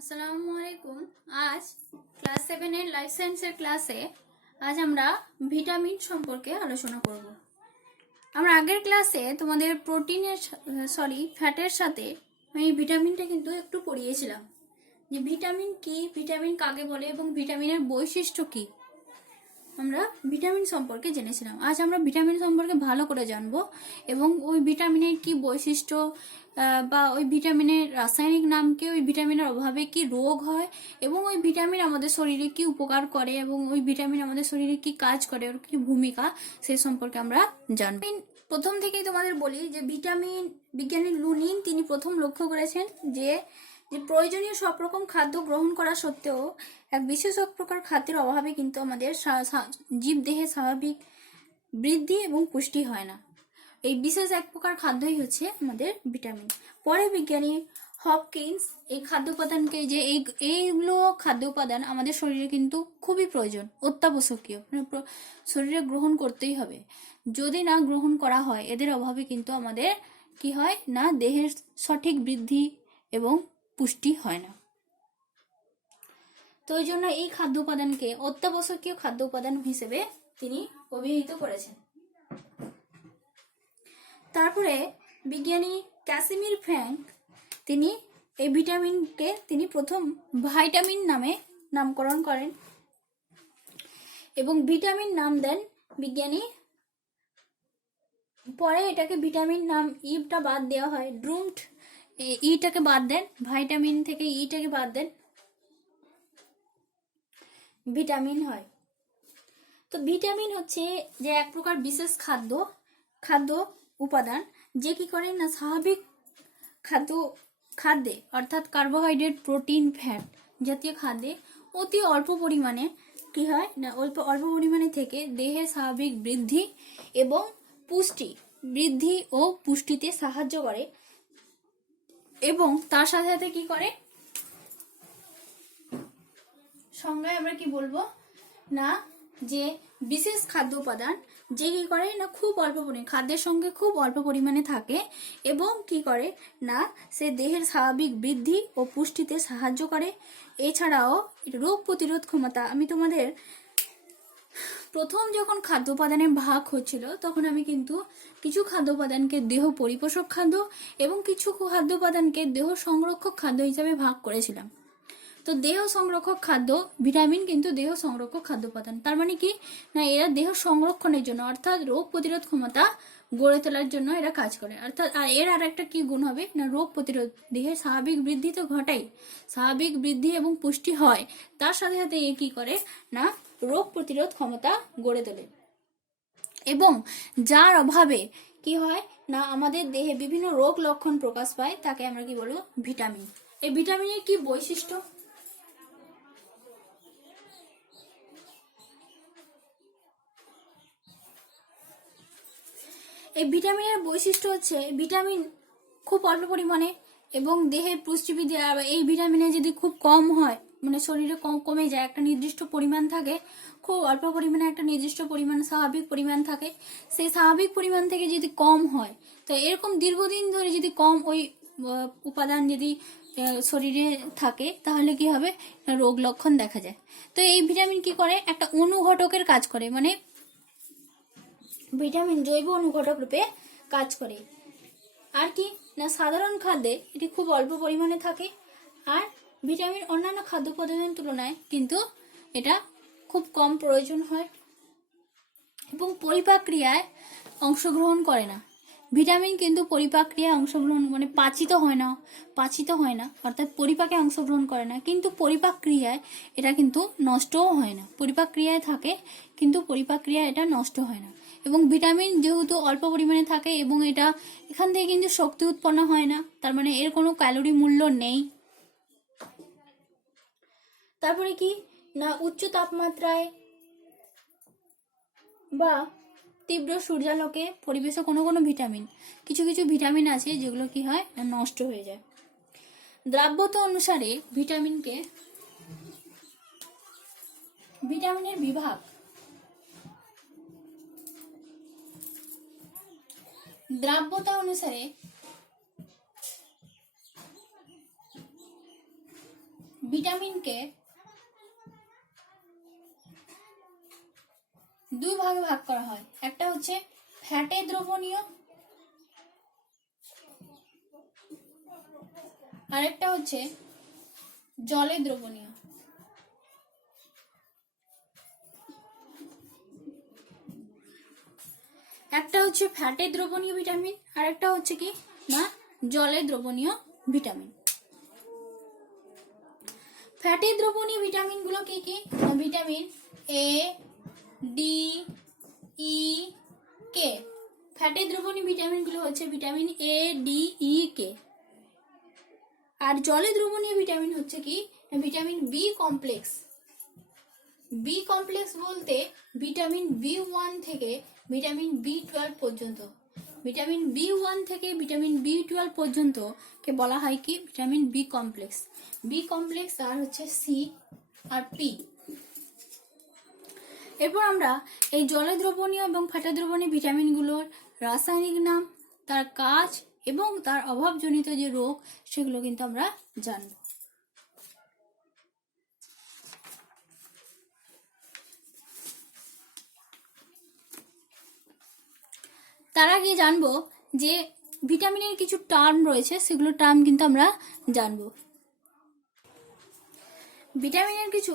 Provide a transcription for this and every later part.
আসসালামু আলাইকুম। আজ ক্লাস 7 এর লাইফ সায়েন্সের ক্লাসে আজ আমরা ভিটামিন সম্পর্কে আলোচনা করব। আমরা আগের ক্লাসে তোমাদের ফ্যাটের সাথে আমি ভিটামিনটা কিন্তু একটু পড়িয়েছিলাম যে ভিটামিন কি, ভিটামিন কাকে বলে এবং ভিটামিনের বৈশিষ্ট্য কি। আমরা ভিটামিন সম্পর্কে জেনেছিলাম। আজ আমরা ভিটামিন সম্পর্কে ভালো করে জানবো এবং ওই ভিটামিনের কি বৈশিষ্ট্য বা ওই ভিটামিনের রাসায়নিক নাম কি, ওই ভিটামিনের অভাবে কি রোগ হয় এবং ওই ভিটামিন আমাদের শরীরে কি উপকার করে এবং ওই ভিটামিন আমাদের শরীরে কি কাজ করে, ওর কি ভূমিকা, সেই সম্পর্কে আমরা জানবো। প্রথম থেকেই তোমাদের বলি যে ভিটামিন বিজ্ঞানী লুনিন তিনি প্রথম লক্ষ্য করেছেন যে প্রয়োজনীয় সব রকম খাদ্য গ্রহণ করা সত্ত্বেও এক বিশেষ এক প্রকার খাদ্যের অভাবে কিন্তু আমাদের জীবদেহে স্বাভাবিক বৃদ্ধি এবং পুষ্টি হয় না। এই বিশেষ এক প্রকার খাদ্যই হচ্ছে আমাদের ভিটামিন। পরে বিজ্ঞানী হপকিন্স এই খাদ্য উপাদানকে যে এইগুলো খাদ্য উপাদান আমাদের শরীরে কিন্তু খুবই প্রয়োজন, অত্যাবশ্যকীয়, শরীরে গ্রহণ করতেই হবে। যদি না গ্রহণ করা হয় এদের অভাবে কিন্তু আমাদের কি হয় না, দেহের সঠিক বৃদ্ধি এবং পুষ্টি হয় না। তো ওই জন্য এই খাদ্য উপাদানকে অত্যাবশ্যকীয় খাদ্য উপাদান হিসেবে তিনি অভিহিত করেছেন। তারপরে বিজ্ঞানী ক্যাসিমির ফ্র্যাঙ্ক তিনি এই ভিটামিনকে তিনি প্রথম ভাইটামিন নামে নামকরণ করেন এবং ভিটামিন নাম দেন বিজ্ঞানী। পরে এটাকে ভিটামিন নাম ইটা বাদ দেওয়া হয়, ড্রুমড ইটাকে বাদ দেন, ভাইটামিন থেকে ইটাকে বাদ দেন, ভিটামিন হয়। তো ভিটামিন হচ্ছে যে এক প্রকার বিশেষ খাদ্য উপাদান যে কি করে না, স্বাভাবিক খাদ্যে অর্থাৎ কার্বোহাইড্রেট, প্রোটিন, ফ্যাট জাতীয় খাদ্যে অতি অল্প পরিমাণে কি হয় না, অল্প পরিমাণে থেকে দেহের স্বাভাবিক বৃদ্ধি এবং বৃদ্ধি ও পুষ্টিতে সাহায্য করে এবং তার সাথে সাথে কি করে, সংজ্ঞায় আমরা কি বলবো না, যে বিশেষ খাদ্য উপাদান যে কি করে না খুব অল্প পরিমাণে খাদ্যের সঙ্গে খুব অল্প পরিমাণে থাকে এবং কি করে না সে দেহের স্বাভাবিক বৃদ্ধি ও পুষ্টিতে সাহায্য করে। এছাড়াও রোগ প্রতিরোধ ক্ষমতা, আমি তোমাদের প্রথম যখন খাদ্য উপাদানের ভাগ হচ্ছিল তখন আমি কিন্তু কিছু খাদ্য উপাদানকে দেহ পরিপোষক খাদ্য এবং কিছু খাদ্য উপাদানকে দেহ সংরক্ষক খাদ্য হিসাবে ভাগ করেছিলাম। তো দেহ সংরক্ষক খাদ্য ভিটামিন কিন্তু দেহ সংরক্ষক খাদ্য উপাদান, তার মানে কি না এরা দেহ সংরক্ষণের জন্য অর্থাৎ রোগ প্রতিরোধ ক্ষমতা গড়ে তোলার জন্য এরা কাজ করে। অর্থাৎ এর আর একটা কি গুণ হবে না, রোগ প্রতিরোধ, দেহের স্বাভাবিক বৃদ্ধি তো ঘটাই, স্বাভাবিক বৃদ্ধি এবং পুষ্টি হয়, তার সাথে সাথে এ কি করে না রোগ প্রতিরোধ ক্ষমতা গড়ে তোলে এবং যার অভাবে কি হয় না আমাদের দেহে বিভিন্ন রোগ লক্ষণ প্রকাশ পায়, তাকে আমরা কি বলবো ভিটামিন। এই ভিটামিনের কি বৈশিষ্ট্য, এই ভিটামিনের বৈশিষ্ট্য হচ্ছে ভিটামিন খুব অল্প পরিমাণে এবং দেহের পুষ্টিবৃদ্ধি। এই ভিটামিনে যদি খুব কম হয় মানে শরীরে কমে যায়, একটা নির্দিষ্ট পরিমাণ থাকে, খুব অল্প পরিমাণে একটা নির্দিষ্ট পরিমাণ স্বাভাবিক পরিমাণ থাকে, সেই স্বাভাবিক পরিমাণ থেকে যদি কম হয় তো এরকম দীর্ঘদিন ধরে যদি কম ওই উপাদান যদি শরীরে থাকে তাহলে কি হবে, রোগ লক্ষণ দেখা যায়। তো এই ভিটামিন কি করে, একটা অনুঘটকের কাজ করে, মানে ভিটামিন জৈব অনুঘটক রূপে কাজ করে। আর কি না সাধারণ খাদ্যে এটি খুব অল্প পরিমাণে থাকে আর ভিটামিন অন্যান্য খাদ্য পদার্থের তুলনায় কিন্তু এটা খুব কম প্রয়োজন হয় এবং পরিপাক ক্রিয়ায় অংশগ্রহণ করে না। ভিটামিন কিন্তু পরিপাক ক্রিয়ায় অংশগ্রহণ মানে পাচিত হয় না অর্থাৎ পরিপাকে অংশগ্রহণ করে না, কিন্তু পরিপাক ক্রিয়ায় এটা কিন্তু নষ্টও হয় না। পরিপাক ক্রিয়ায় থাকে কিন্তু পরিপাক ক্রিয়ায় এটা নষ্ট হয় না এবং ভিটামিন যেহেতু অল্প পরিমাণে থাকে এবং এটা এখান থেকে কিন্তু শক্তি উৎপন্ন হয় না, তার মানে এর কোনো ক্যালোরি মূল্য নেই। তারপরে কি না উচ্চ তাপমাত্রায় বা তীব্র সূর্যালোকে পরিবেশে কোনো কিছু ভিটামিন আছে যেগুলো কি হয় না নষ্ট হয়ে যায়। দ্রাব্যতা অনুসারে ভিটামিনের বিভাগ, দ্রাব্যতা অনুসারে ভিটামিনকে দুই ভাগে ভাগ করা হয়, একটা হচ্ছে ফ্যাটে দ্রবণীয় আর একটা হচ্ছে জলে দ্রবণীয়। একটা হচ্ছে ফ্যাটে দ্রবণীয় ভিটামিন আর একটা হচ্ছে কি না জলে দ্রবণীয় ভিটামিন। ফ্যাটে দ্রবণীয় ভিটামিন গুলো কি কি? ভিটামিন এ, ডি, ই, কে। ফ্যাটে দ্রবণীয় ভিটামিন গুলো হচ্ছে ভিটামিন এ, ডি, ই, কে। আর জলে দ্রবণীয় ভিটামিন হচ্ছে কি vitamin B complex. B complex বলতে ভিটামিন বি1 থেকে ভিটামিন বি12 পর্যন্ত, ভিটামিন বি1 থেকে ভিটামিন বি12 পর্যন্ত কে বলা হয় কি vitamin B complex. B complex আর হচ্ছে সি আর পি। এরপর আমরা এই জলে দ্রবণীয় এবং ফ্যাটে দ্রবণীয় ভিটামিনগুলোর রাসায়নিক নাম, তার কাজ এবং তার অভাবজনিত যে রোগ সেগুলো কিন্তু আমরা জানব। তার আগে জানবো যে ভিটামিনের কিছু টার্ম রয়েছে, সেগুলো টার্ম কিন্তু আমরা জানবো। ভিটামিনের কিছু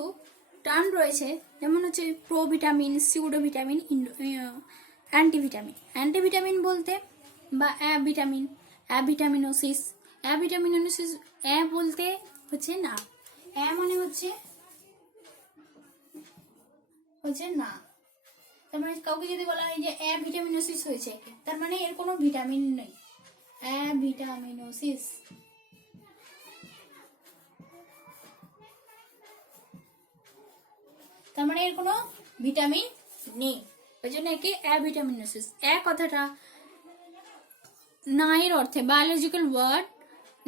টার্ম রয়েছে, যেমন হচ্ছে প্রোভিটামিন, সিউডোভিটামিন, অ্যান্টিভিটামিন। অ্যান্টিভিটামিন বলতে বা অ্যাভিটামিন, অ্যাভিটামিনোসিস। অ্যাভিটামিনোসিস বলতে হচ্ছে না, মানে হচ্ছে না। তার মানে কাউকে যদি বলা হয় যে অ্যাভিটামিনোসিস হয়েছে, তার মানে এর কোনো ভিটামিন নেই। অ্যাভিটামিনোসিস। তার মানে এর কোনো ভিটামিন নেই, ওই জন্য একে অ্যাভিটামিনোসিস। কথাটা না এর অর্থে, বায়োলজিক্যাল ওয়ার্ড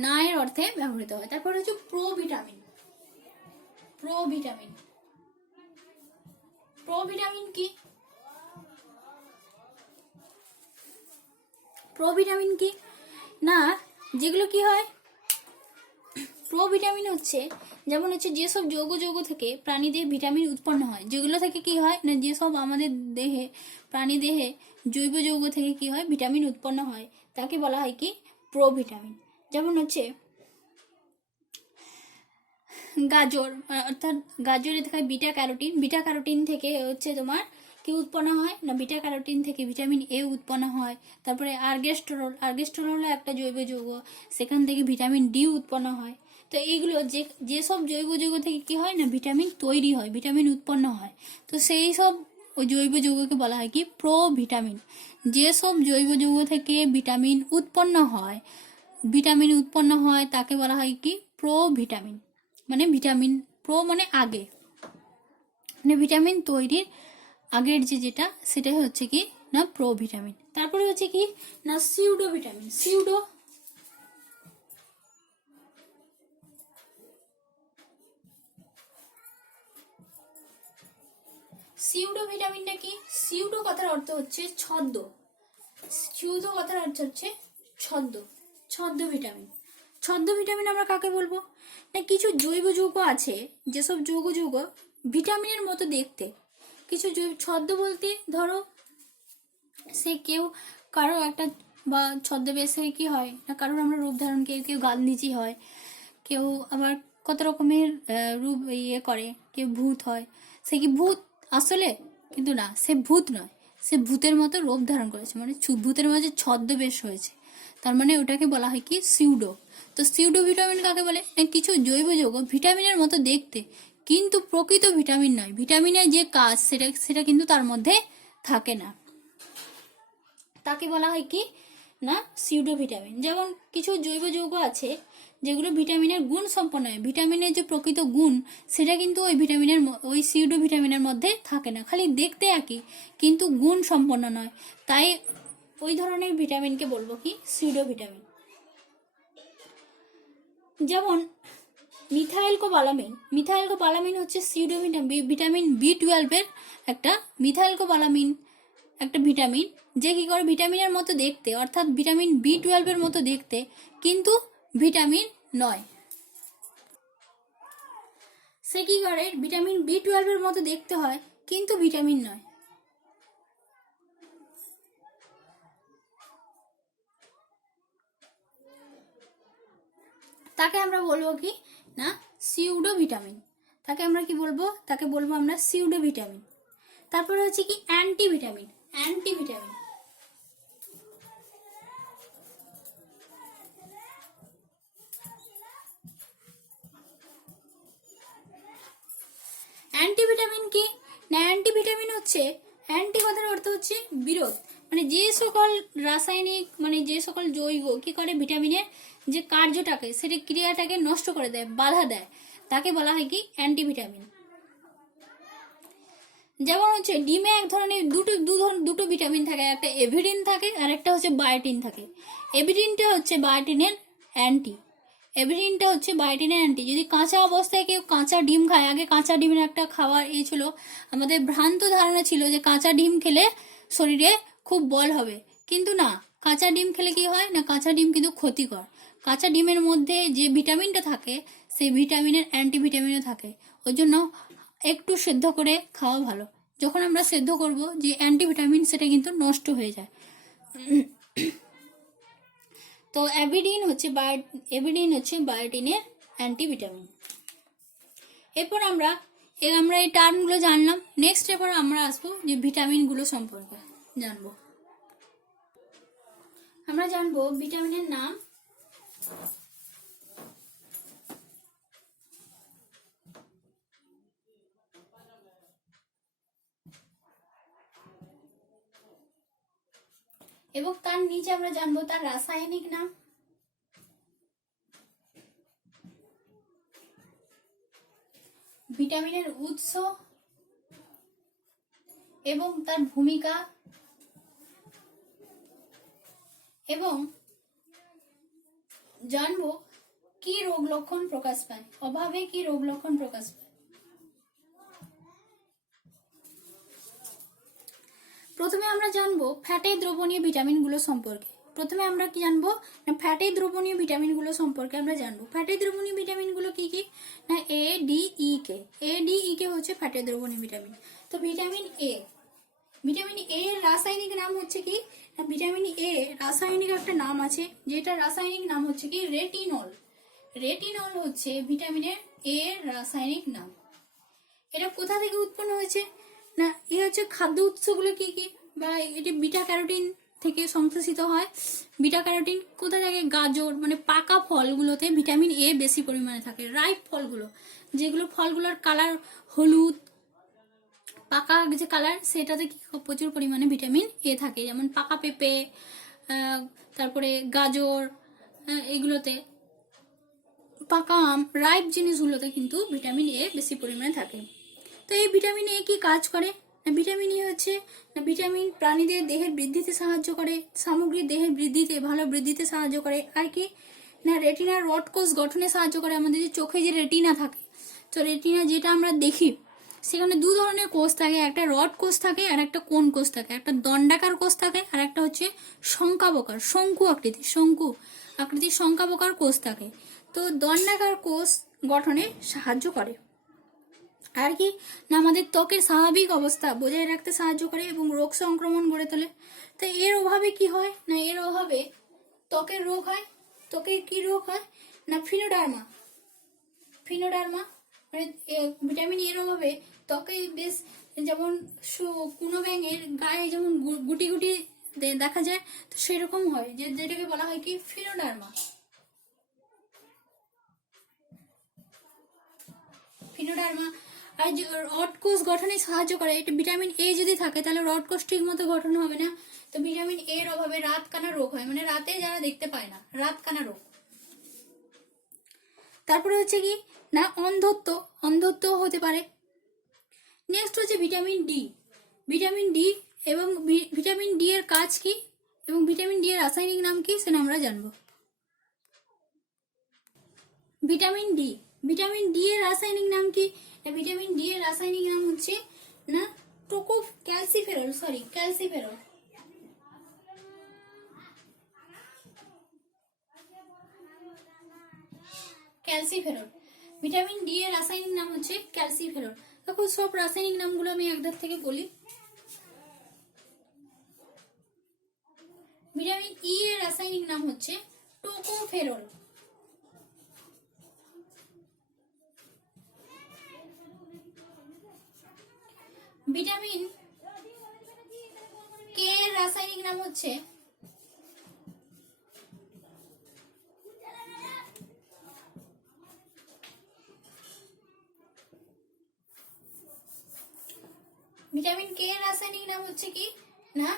না এর অর্থে ব্যবহৃত হয়। তারপর হচ্ছে প্রোভিটামিন। প্রোভিটামিন, প্রোভিটামিন কি? প্রোভিটামিন কি না, যেগুলো কি হয় প্রোভিটামিন হচ্ছে, যেমন হচ্ছে যেসব যৌগ থেকে প্রাণীদেহে ভিটামিন উৎপন্ন হয়, যেগুলো থেকে কি হয় না, যেসব আমাদের দেহে প্রাণী দেহে জৈব যৌগ থেকে কি হয় ভিটামিন উৎপন্ন হয়, তাকে বলা হয় কি প্রোভিটামিন। যেমন হচ্ছে গাজর, অর্থাৎ গাজরে থাকে বিটা ক্যারোটিন। বিটা ক্যারোটিন থেকে হচ্ছে তোমার কি উৎপন্ন হয় না, বিটা ক্যারোটিন থেকে ভিটামিন এ উৎপন্ন হয়। তারপরে আর্গেস্টেরল, আর্গেস্টেরল হলো একটা জৈব যৌগ, সেখান থেকে ভিটামিন ডি উৎপন্ন হয়। তো এইগুলো যেসব জৈব যৌগ থেকে কি হয় না ভিটামিন তৈরি হয়, ভিটামিন উৎপন্ন হয়, তো সেই সব ওই জৈব যৌগকে বলা হয় কি প্রোভিটামিন। যেসব জৈব যৌগ থেকে ভিটামিন উৎপন্ন হয় তাকে বলা হয় কি প্রোভিটামিন। মানে ভিটামিন প্রো মানে আগে, মানে ভিটামিন তৈরির আগের যেটা সেটাই হচ্ছে কি না প্রোভিটামিন। তারপরে হচ্ছে কি না সিউডোভিটামিন। সিউডোভিটামিনটা কি? সিউডো কথার অর্থ হচ্ছে ছদ্ম। সিউডো কথার অর্থ হচ্ছে ছদ্ম ভিটামিন। ছদ্ম ভিটামিন আমরা কাকে বলবো না, কিছু জৈব যৌগ আছে, যেসব যৌগ ভিটামিনের মতো দেখতে। কিছু ছদ্ম বলতে ধরো সে কারো একটা বা ছদ্মবেশে কি হয় না, কারোর আমরা রূপ ধারণ, কেউ গান্ধীজি হয়, কেউ আবার কত রকমের রূপ করে, কেউ ভূত হয়। সে কি ভূত আসলে? কিন্তু না, সে ভূত নয়, সে ভূতের মতো রূপ ধারণ করেছে, মানে ভূতের মাঝে ছদ্মবেশ হয়েছে, তার মানে ওটাকে বলা হয় কি সিউডো। তো সিউডো ভিটামিন কাকে বলে না, কিছু জৈব যৌগ ভিটামিনের মতো দেখতে কিন্তু প্রকৃত ভিটামিন নয়, ভিটামিনের যে কাজ সেটা কিন্তু তার মধ্যে থাকে না, তাকে বলা হয় কি না সিউডো ভিটামিন। যেমন কিছু জৈব যৌগ আছে যেগুলো ভিটামিনের গুণ সম্পন্ন হয়, ভিটামিনের যে প্রকৃত গুণ সেটা কিন্তু ওই সিউডো ভিটামিনের মধ্যে থাকে না, খালি দেখতে একই কিন্তু গুণ সম্পন্ন নয়, তাই ওই ধরনের ভিটামিনকে বলবো কি সিউডো ভিটামিন। যেমন মিথাইলকোবালামিন হচ্ছে সিউডো ভিটামিন বি12 এর একটা। মিথাইলকোবালামিন একটা ভিটামিন, যে কি করে ভিটামিনের মতো দেখতে, অর্থাৎ ভিটামিন বি12 এর মতো দেখতে কিন্তু ভিটামিন নয়। সে কি করে ভিটামিন B12 এর মতো দেখতে হয় কিন্তু ভিটামিন নয়। তাকে আমরা বলবো কি না সিউডো ভিটামিন। তাকে আমরা কি বলবো? তাকে বলবো আমরা সিউডো ভিটামিন। তারপরে হচ্ছে কি অ্যান্টি ভিটামিন। অ্যান্টি ভিটামিন অ্যান্টিভিটামিন কি না? অ্যান্টিভিটামিন হচ্ছে, অ্যান্টি কথার অর্থ হচ্ছে বিরোধ, মানে যে সকল রাসায়নিক মানে যে সকল জৈব কি করে ভিটামিনের যে কার্যটাকে সেটা ক্রিয়াটাকে নষ্ট করে দেয়, বাধা দেয়, তাকে বলা হয় কি অ্যান্টিভিটামিন। যেমন হচ্ছে ডিমে এক ধরনের দুটো ভিটামিন থাকে, একটা এভিডিন থাকে আর একটা হচ্ছে বায়োটিন থাকে। এভিডিনটা হচ্ছে বায়োটিনের অ্যান্টি, এভিডিনটা হচ্ছে বায়োটিনের অ্যান্টি। যদি কাঁচা অবস্থায় কেউ কাঁচা ডিম খায়, আগে কাঁচা ডিমের একটা খাবার ছিল, আমাদের ভ্রান্ত ধারণা ছিল যে কাঁচা ডিম খেলে শরীরে খুব বল হবে, কিন্তু না, কাঁচা ডিম খেলে কি হয় না, কাঁচা ডিম কিন্তু ক্ষতিকর। কাঁচা ডিমের মধ্যে যে ভিটামিনটা থাকে সেই ভিটামিনের অ্যান্টিভিটামিনও থাকে, ওই জন্য একটু সেদ্ধ করে খাওয়া ভালো। যখন আমরা সেদ্ধ করব যে অ্যান্টিভিটামিন সেটা কিন্তু নষ্ট হয়ে যায়। তো এভিডিন হচ্ছে বায়োটিনের অ্যান্টিভিটামিন। এরপর আমরা এই টার্মগুলো জানলাম। নেক্সট এরপর আমরা আসবো যে ভিটামিনগুলো সম্পর্কে জানবো। আমরা জানবো ভিটামিনের নাম, এবং তার নিচে আমরা জানবো তার রাসায়নিক নাম, ভিটামিনের উৎস এবং তার ভূমিকা, এবং জানবো কি রোগ লক্ষণ প্রকাশ পায়, অভাবে কি রোগ লক্ষণ প্রকাশ পায়। প্রথমে আমরা জানবো ফ্যাটে দ্রবণীয় ভিটামিনগুলো সম্পর্কে। প্রথমে আমরা কি জানবো না ফ্যাটে দ্রবণীয় ভিটামিনগুলো সম্পর্কে আমরা জানবো। ফ্যাটে দ্রবণীয় ভিটামিনগুলো কি কি না A, D, E, K হচ্ছে ফ্যাটে দ্রবণীয় ভিটামিন। তো ভিটামিন এ এর রাসায়নিক নাম হচ্ছে কি না, ভিটামিন এ রাসায়নিক একটা নাম আছে, যেটা রাসায়নিক নাম হচ্ছে কি রেটিনল। রেটিনল হচ্ছে ভিটামিনের এ রাসায়নিক নাম। এটা কোথা থেকে উৎপন্ন হয়েছে না, এ হচ্ছে খাদ্য উৎসগুলো কি কি, বা এটি বিটা ক্যারোটিন থেকে সংশ্লেষিত হয়। বিটা ক্যারোটিন কোথা থেকে? গাজর মানে পাকা ফলগুলোতে ভিটামিন এ বেশি পরিমাণে থাকে। রাইপ ফলগুলো, যেগুলো ফলগুলোর কালার হলুদ, পাকা যে কালার, সেটাতে কি প্রচুর পরিমাণে ভিটামিন এ থাকে। যেমন পাকা পেঁপে, তারপরে গাজর, এগুলোতে পাকা আম, রাইপ জিনিসগুলোতে কিন্তু ভিটামিন এ বেশি পরিমাণে থাকে। তো এই ভিটামিন এ কি কাজ করে না, ভিটামিন এ হচ্ছে না ভিটামিন প্রাণীদের দেহের বৃদ্ধিতে সাহায্য করে, সামগ্রিক দেহের বৃদ্ধিতে ভালো বৃদ্ধিতে সাহায্য করে। আর কি না রেটিনার রড কোষ গঠনে সাহায্য করে। আমাদের যে চোখে যে রেটিনা থাকে, তো রেটিনা যেটা আমরা দেখি সেখানে দু ধরনের কোষ থাকে, একটা রড কোষ থাকে আর একটা কোন কোষ থাকে, একটা দণ্ডাকার কোষ থাকে আর একটা হচ্ছে শঙ্কাবকার শঙ্কু আকৃতির শঙ্কাবকার কোষ থাকে। তো দণ্ডাকার কোষ গঠনে সাহায্য করে। আর কি না আমাদের ত্বকের স্বাভাবিক অবস্থা বজায় রাখতে সাহায্য করে এবং রোগ সংক্রমণ গড়ে তোলে। তো এর অভাবে কি হয় না, এর অভাবে ত্বকের রোগ হয়। ত্বকের কি রোগ হয় না ফিনোডার্মা মানে ভিটামিন এর অভাবে ত্বকে বেশ, যেমন কুনো ব্যাঙের গায়ে যেমন গুটি গুটি দেখা যায়, তো সেরকম হয়, যেটাকে বলা হয় কি ফিনোডার্মা। আর রড কোষ গঠনে সাহায্য করে। এটা ভিটামিন এ যদি থাকে তাহলে রড কোষ ঠিক মতো গঠন হবে না। তো ভিটামিন এর অভাবে রাতকানা রোগ হয়, মানে রাতে যারা দেখতে পায় না, রাতকানা রোগ। তারপরে হচ্ছে কি না অন্ধত্ব হতে পারে। নেক্সট হচ্ছে ভিটামিন ডি এবং ভিটামিন ডি এর কাজ কি এবং ভিটামিন ডি এর রাসায়নিক নাম কি সেটা আমরা জানবো। ভিটামিন ডি এর রাসায়নিক নাম কি? ভিটামিন ডি এর রাসায়নিক নাম হচ্ছে না ক্যালসিফেরল। ভিটামিন ডি এর রাসায়নিক নাম হচ্ছে ক্যালসিফেরল। দেখো সব রাসায়নিক নামগুলো আমি একধার থেকে বলি। ভিটামিন ই এর রাসায়নিক নাম হচ্ছে টোকোফেরল। ভিটামিন কে এর রাসায়নিক নাম হচ্ছে ভিটামিন কে এর রাসায়নিক নাম হচ্ছে কি না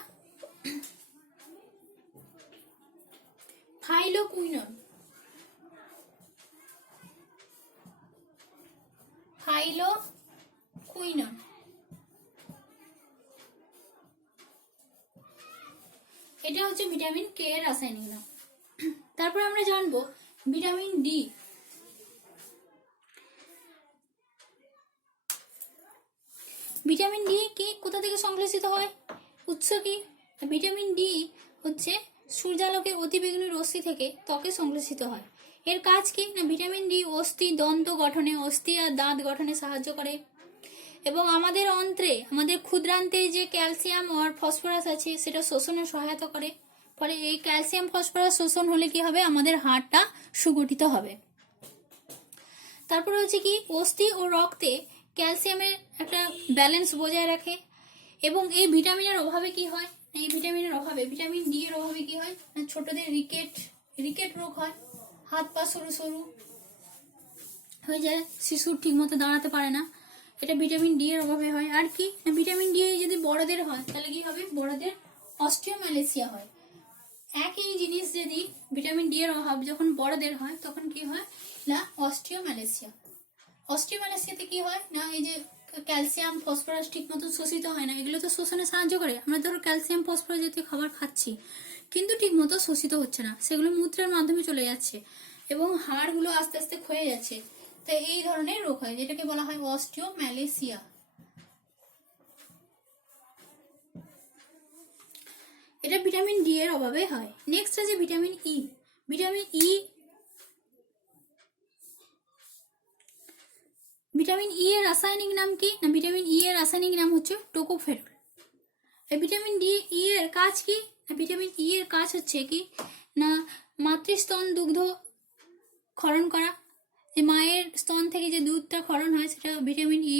থাইলোকুইনন। থাইলোকুইনন এটা হচ্ছে ভিটামিন কে এর রাসায়নিক নাম। তারপর আমরা জানবো ভিটামিন ডি। ভিটামিন ডি কি কোথা থেকে সংশ্লেষিত হয়, উৎস কি? ভিটামিন ডি হচ্ছে সূর্যালোকের অতিবেগুনি রশ্মি থেকে ত্বকে সংশ্লেষিত হয়। এর কাজ কি না ভিটামিন ডি অস্থি দন্ত গঠনে, অস্থি আর দাঁত গঠনে সাহায্য করে এবং আমাদের অন্ত্রে, আমাদের ক্ষুদ্রান্তে যে ক্যালসিয়াম আর ফসফরাস আছে সেটা শোষণে সহায়তা করে। ফলে এই ক্যালসিয়াম ফসফরাস শোষণ হলে কি হবে, আমাদের হাড়টা সুগঠিত হবে। তারপরে হচ্ছে কি অস্থি ও রক্তে ক্যালসিয়ামের একটা ব্যালেন্স বজায় রাখে এবং এই ভিটামিনের অভাবে কি হয়, এই ভিটামিনের অভাবে ভিটামিন ডি এর অভাবে কি হয় না ছোটদের রিকেট রোগ হয়, হাত পা সরু সরু হয়ে যায়, শিশু ঠিকমতো দাঁড়াতে পারে না, এটা ভিটামিন ডি এর অভাবে হয়। আর কি না ভিটামিন ডি যদি বড়দের হয় তাহলে কি হবে, বড়দের অস্টিওম্যালেসিয়া হয়। একই জিনিস যদি ভিটামিন ডি এর অভাব যখন বড়দের হয় তখন কি হয় না অস্টিওম্যালেসিয়া। অস্টিওম্যালেসিয়াতে কি হয় না এই যে ক্যালসিয়াম ফসফরাস ঠিক মতো শোষিত হয় না, এগুলো তো শোষণে সাহায্য করে। আমরা ধরো ক্যালসিয়াম ফসফরাস জাতীয় খাবার খাচ্ছি কিন্তু ঠিক মতো শোষিত হচ্ছে না, সেগুলো মূত্রের মাধ্যমে চলে যাচ্ছে এবং হাড়গুলো আস্তে আস্তে ক্ষয়ে যাচ্ছে। তো এই ধরনের রোগ হয় যেটাকে বলা হয় অস্টিওম্যালেসিয়া। এটা ভিটামিন ডি এর অভাবে হয়। নেক্সট আছে ভিটামিন ই। ভিটামিন ই এর রাসায়নিক নাম কি না ভিটামিন ই এর রাসায়নিক নাম হচ্ছে টোকোফেরল। এই ভিটামিন ই এর কাজ কি না ভিটামিন ই এর কাজ হচ্ছে কি না মাতৃস্তন দুগ্ধ ক্ষরণ করা। যে মায়ের স্তন থেকে যে দুধটা ক্ষরণ হয় সেটা ভিটামিন ই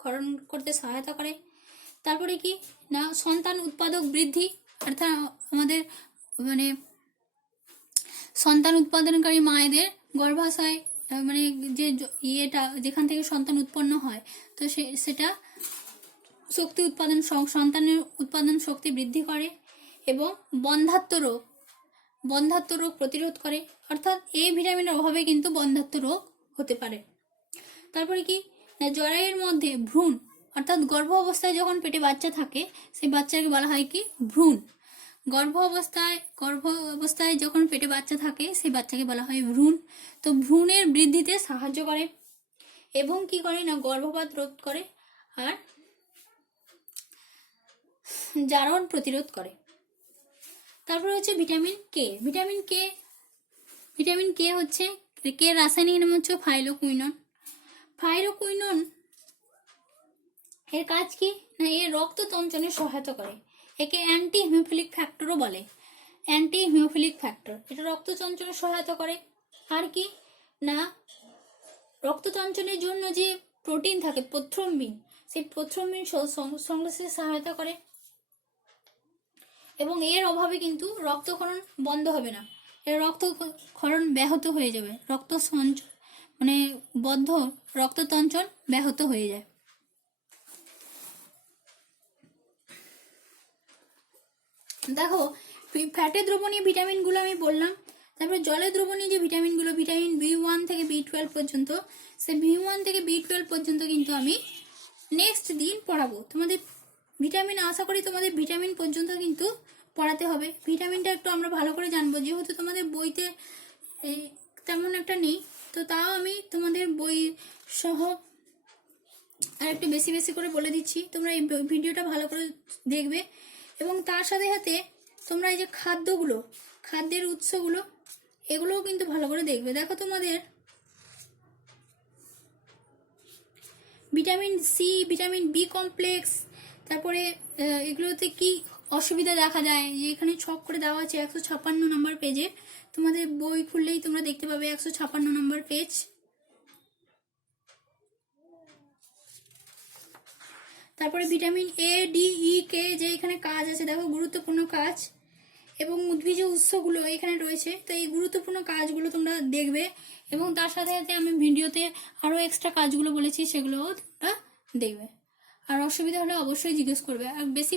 ক্ষরণ করতে সহায়তা করে। তারপরে কি না সন্তান উৎপাদক বৃদ্ধি, অর্থাৎ আমাদের মানে সন্তান উৎপাদনকারী মায়েদের গর্ভাশয় মানে যে ইয়েটা যেখান থেকে সন্তান উৎপন্ন হয় তো সেটা শক্তি উৎপাদন, সন্তানের উৎপাদন শক্তি বৃদ্ধি করে এবং বন্ধ্যাত্ব রোগ প্রতিরোধ করে। অর্থাৎ এই ভিটামিনের অভাবে কিন্তু বন্ধ্যাত্ব রোগ হতে পারে। তারপরে কি না জরায়ুর মধ্যে ভ্রূণ, অর্থাৎ গর্ভ অবস্থায় যখন পেটে বাচ্চা থাকে সেই বাচ্চাকে বলা হয় কি ভ্রূণ। গর্ভ অবস্থায় যখন পেটে বাচ্চা থাকে সেই বাচ্চাকে বলা হয় ভ্রূণ। তো ভ্রূণের বৃদ্ধিতে সাহায্য করে এবং কি করে না গর্ভপাত রোধ করে আর জারণ প্রতিরোধ করে। তারপর হচ্ছে ভিটামিন কে। ভিটামিন কে হচ্ছে কে রাসায়নিক নাম হচ্ছে ফাইলোকুইনন। এর কাজ কি না এর রক্ত তঞ্চনে সহায়তা করে, একে অ্যান্টি হিমোফিলিক ফ্যাক্টরও বলে। অ্যান্টি হিমোফিলিক ফ্যাক্টর এটা রক্ত চঞ্চনে সহায়তা করে। আর কি না রক্ত চঞ্চলের জন্য যে প্রোটিন থাকে প্রথ্রম্বিন, সেই প্রথ্রম্বিন সংশ্লেষে সহায়তা করে এবং এর অভাবে কিন্তু রক্তক্ষরণ বন্ধ হবে না, এর রক্তক্ষরণ ব্যাহত হয়ে যাবে, রক্ততঞ্চন ব্যাহত হয়ে যায়। দেখো ফ্যাটে দ্রবণীয় ভিটামিনগুলো আমি বললাম। তারপরে জলে দ্রবণীয় যে ভিটামিনগুলো ভিটামিন B1 থেকে B12 পর্যন্ত, সেই B1 থেকে B12 পর্যন্ত কিন্তু আমি নেক্সট দিন পড়াবো তোমাদের। ভিটামিন আশা করি তোমাদের ভিটামিন পর্যন্ত কিন্তু পড়াতে হবে। ভিটামিনটা একটু আমরা ভালো করে জানবো, যেহেতু তোমাদের বইতে তেমন একটা নেই, তো তাও আমি তোমাদের বই সহ আর একটু বেশি বেশি করে বলে দিচ্ছি। তোমরা এই ভিডিওটা ভালো করে দেখবে এবং তার সাথে সাথে তোমরা এই যে খাদ্যের উৎসগুলো এগুলোও কিন্তু ভালো করে দেখবে। দেখো তোমাদের vitamin C, vitamin B complex, তারপরে এগুলোতে কি অসুবিধা দেখা যায় যে এখানে ছক করে দেওয়া আছে 156 নম্বর পেজে। তোমাদের বই খুললেই তোমরা দেখতে পাবে 156 নম্বর পেজ। তারপরে ভিটামিন এ, ডি, ই, কে যে এখানে কাজ আছে দেখো, গুরুত্বপূর্ণ কাজ, এবং উদ্ভিজ উৎসগুলো এখানে রয়েছে। তো এই গুরুত্বপূর্ণ কাজগুলো তোমরা দেখবে, এবং তার সাথে সাথে আমি ভিডিওতে আরও এক্সট্রা কাজগুলো বলেছি সেগুলোও তোমরা দেখবে। আর অসুবিধা হলে অবশ্যই জিজ্ঞেস করবে। আর বেশি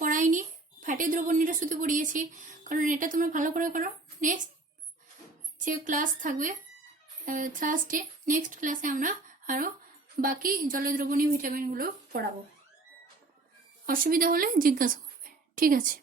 পড়াইনি, ফ্যাটি দ্রবণীয়টা শুধু পড়িয়েছি, কারণ এটা তোমরা ভালো করে করো। নেক্সট যে ক্লাস থাকবে থার্সডে, নেক্সট ক্লাসে আমরা আরও বাকি জলীয় দ্রবণীয় ভিটামিনগুলো পড়াবো। অসুবিধা হলে জিজ্ঞাসা করবে, ঠিক আছে।